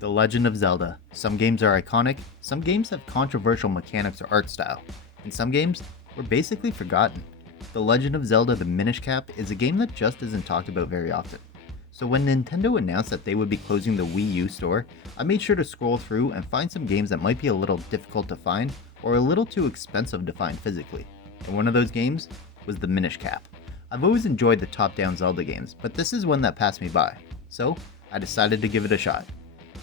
The Legend of Zelda. Some games are iconic, some games have controversial mechanics or art style, and some games were basically forgotten. The Legend of Zelda The Minish Cap is a game that just isn't talked about very often. So when Nintendo announced that they would be closing the Wii U store, I made sure to scroll through and find some games that might be a little difficult to find or a little too expensive to find physically. And one of those games was the Minish Cap. I've always enjoyed the top-down Zelda games, but this is one that passed me by. So I decided to give it a shot.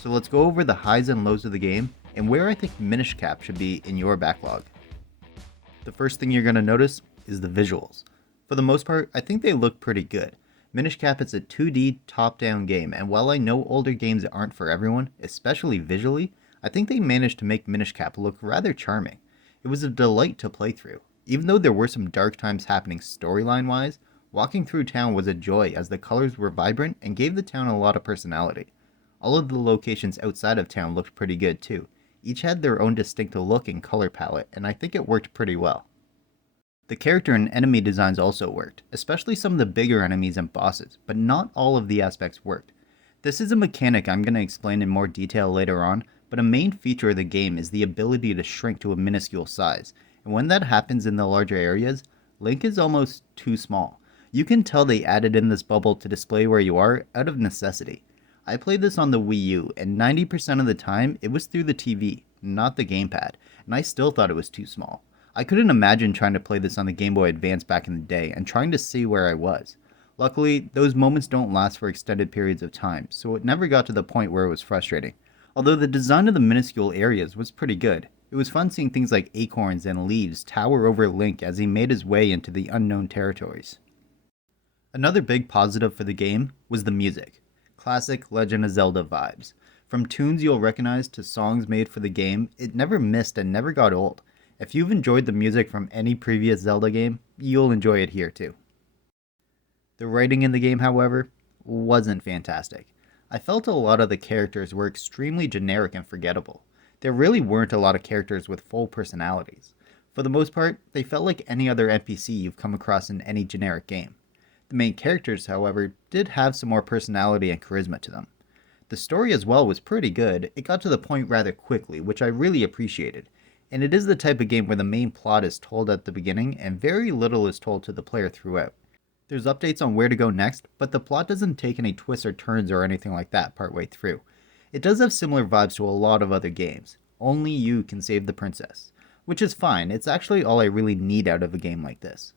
So let's go over the highs and lows of the game and where I think Minish Cap should be in your backlog. The first thing you're going to notice is the visuals. For the most part, I think they look pretty good. Minish Cap is a 2D top-down game, and while I know older games aren't for everyone, especially visually, I think they managed to make Minish Cap look rather charming. It was a delight to play through. Even though there were some dark times happening storyline-wise, walking through town was a joy as the colors were vibrant and gave the town a lot of personality. All of the locations outside of town looked pretty good too. Each had their own distinct look and color palette, and I think it worked pretty well. The character and enemy designs also worked, especially some of the bigger enemies and bosses, but not all of the aspects worked. This is a mechanic I'm going to explain in more detail later on, but a main feature of the game is the ability to shrink to a minuscule size, and when that happens in the larger areas, Link is almost too small. You can tell they added in this bubble to display where you are out of necessity. I played this on the Wii U, and 90% of the time it was through the TV, not the gamepad, and I still thought it was too small. I couldn't imagine trying to play this on the Game Boy Advance back in the day and trying to see where I was. Luckily, those moments don't last for extended periods of time, so it never got to the point where it was frustrating. Although the design of the minuscule areas was pretty good, it was fun seeing things like acorns and leaves tower over Link as he made his way into the unknown territories. Another big positive for the game was the music. Classic Legend of Zelda vibes. From tunes you'll recognize to songs made for the game, it never missed and never got old. If you've enjoyed the music from any previous Zelda game, you'll enjoy it here too. The writing in the game, however, wasn't fantastic. I felt a lot of the characters were extremely generic and forgettable. There really weren't a lot of characters with full personalities. For the most part, they felt like any other NPC you've come across in any generic game. The main characters, however, did have some more personality and charisma to them. The story as well was pretty good. It got to the point rather quickly, which I really appreciated. And it is the type of game where the main plot is told at the beginning and very little is told to the player throughout. There's updates on where to go next, but the plot doesn't take any twists or turns or anything like that partway through. It does have similar vibes to a lot of other games. Only you can save the princess. Which is fine, it's actually all I really need out of a game like this.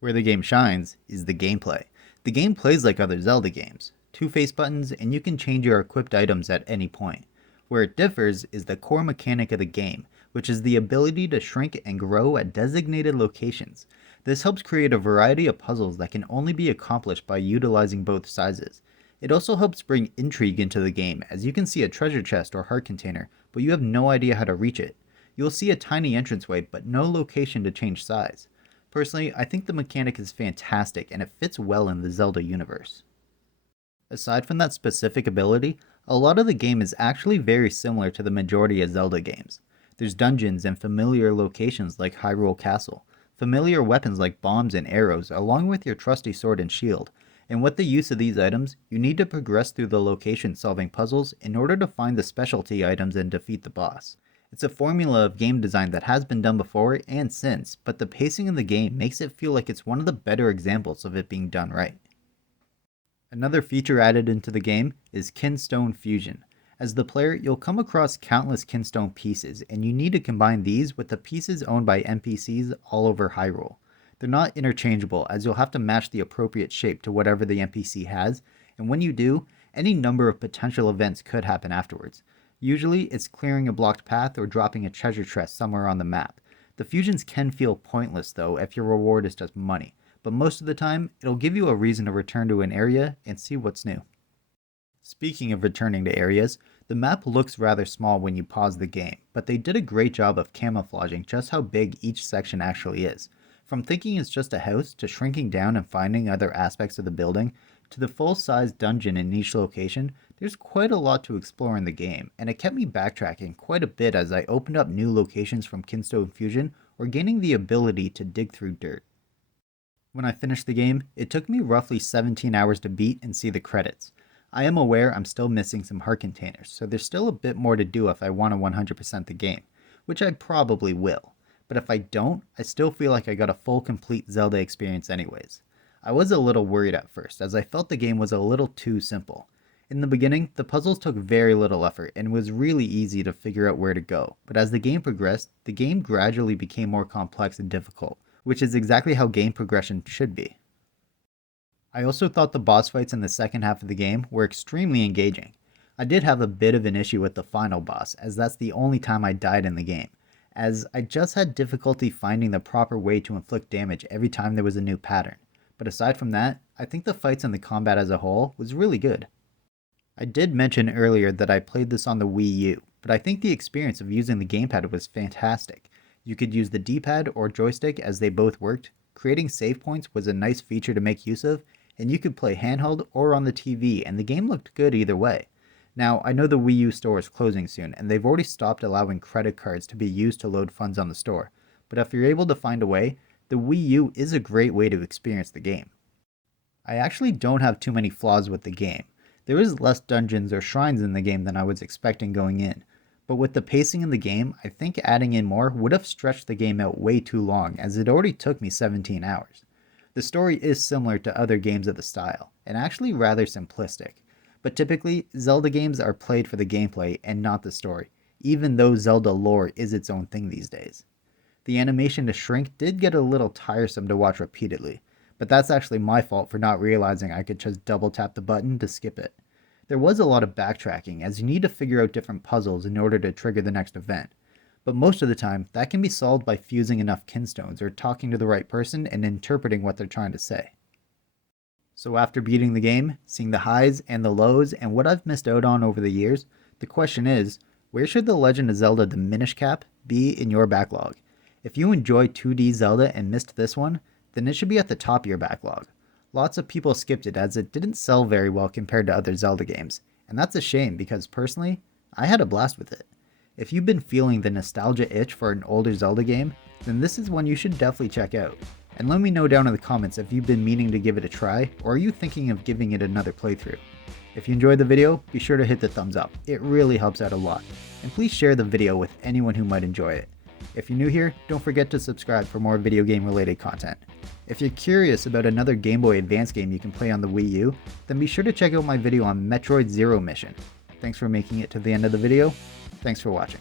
Where the game shines is the gameplay. The game plays like other Zelda games. 2 face buttons and you can change your equipped items at any point. Where it differs is the core mechanic of the game, which is the ability to shrink and grow at designated locations. This helps create a variety of puzzles that can only be accomplished by utilizing both sizes. It also helps bring intrigue into the game, as you can see a treasure chest or heart container, but you have no idea how to reach it. You'll see a tiny entranceway, but no location to change size. Personally, I think the mechanic is fantastic and it fits well in the Zelda universe. Aside from that specific ability, a lot of the game is actually very similar to the majority of Zelda games. There's dungeons and familiar locations like Hyrule Castle, familiar weapons like bombs and arrows along with your trusty sword and shield, and with the use of these items, you need to progress through the location solving puzzles in order to find the specialty items and defeat the boss. It's a formula of game design that has been done before and since, but the pacing of the game makes it feel like it's one of the better examples of it being done right. Another feature added into the game is Kinstone Fusion. As the player, you'll come across countless Kinstone pieces, and you need to combine these with the pieces owned by NPCs all over Hyrule. They're not interchangeable, as you'll have to match the appropriate shape to whatever the NPC has, and when you do, any number of potential events could happen afterwards. Usually, it's clearing a blocked path or dropping a treasure chest somewhere on the map. The fusions can feel pointless though if your reward is just money, but most of the time, it'll give you a reason to return to an area and see what's new. Speaking of returning to areas, the map looks rather small when you pause the game, but they did a great job of camouflaging just how big each section actually is. From thinking it's just a house, to shrinking down and finding other aspects of the building, to the full-size dungeon in each location, there's quite a lot to explore in the game, and it kept me backtracking quite a bit as I opened up new locations from Kinstone Fusion or gaining the ability to dig through dirt. When I finished the game, it took me roughly 17 hours to beat and see the credits. I am aware I'm still missing some heart containers, so there's still a bit more to do if I want to 100% the game, which I probably will. But if I don't, I still feel like I got a full complete Zelda experience anyways. I was a little worried at first, as I felt the game was a little too simple. In the beginning, the puzzles took very little effort and it was really easy to figure out where to go, but as the game progressed, the game gradually became more complex and difficult, which is exactly how game progression should be. I also thought the boss fights in the second half of the game were extremely engaging. I did have a bit of an issue with the final boss, as that's the only time I died in the game, as I just had difficulty finding the proper way to inflict damage every time there was a new pattern. But aside from that, I think the fights and the combat as a whole was really good. I did mention earlier that I played this on the Wii U, but I think the experience of using the gamepad was fantastic. You could use the D-pad or joystick as they both worked, creating save points was a nice feature to make use of, and you could play handheld or on the TV and the game looked good either way. Now, I know the Wii U store is closing soon and they've already stopped allowing credit cards to be used to load funds on the store, but if you're able to find a way, the Wii U is a great way to experience the game. I actually don't have too many flaws with the game. There is less dungeons or shrines in the game than I was expecting going in, but with the pacing in the game, I think adding in more would have stretched the game out way too long as it already took me 17 hours. The story is similar to other games of the style, and actually rather simplistic, but typically Zelda games are played for the gameplay and not the story, even though Zelda lore is its own thing these days. The animation to shrink did get a little tiresome to watch repeatedly, but that's actually my fault for not realizing I could just double tap the button to skip it. There was a lot of backtracking as you need to figure out different puzzles in order to trigger the next event, but most of the time that can be solved by fusing enough kinstones or talking to the right person and interpreting what they're trying to say. So after beating the game, seeing the highs and the lows and what I've missed out on over the years, the question is, where should The Legend of Zelda the Minish Cap be in your backlog? If you enjoy 2D Zelda and missed this one, then it should be at the top of your backlog. Lots of people skipped it as it didn't sell very well compared to other Zelda games, and that's a shame because personally, I had a blast with it. If you've been feeling the nostalgia itch for an older Zelda game, then this is one you should definitely check out. And let me know down in the comments if you've been meaning to give it a try, or are you thinking of giving it another playthrough. If you enjoyed the video, be sure to hit the thumbs up, it really helps out a lot. And please share the video with anyone who might enjoy it. If you're new here, don't forget to subscribe for more video game related content. If you're curious about another Game Boy Advance game you can play on the Wii U, then be sure to check out my video on Metroid Zero Mission. Thanks for making it to the end of the video. Thanks for watching.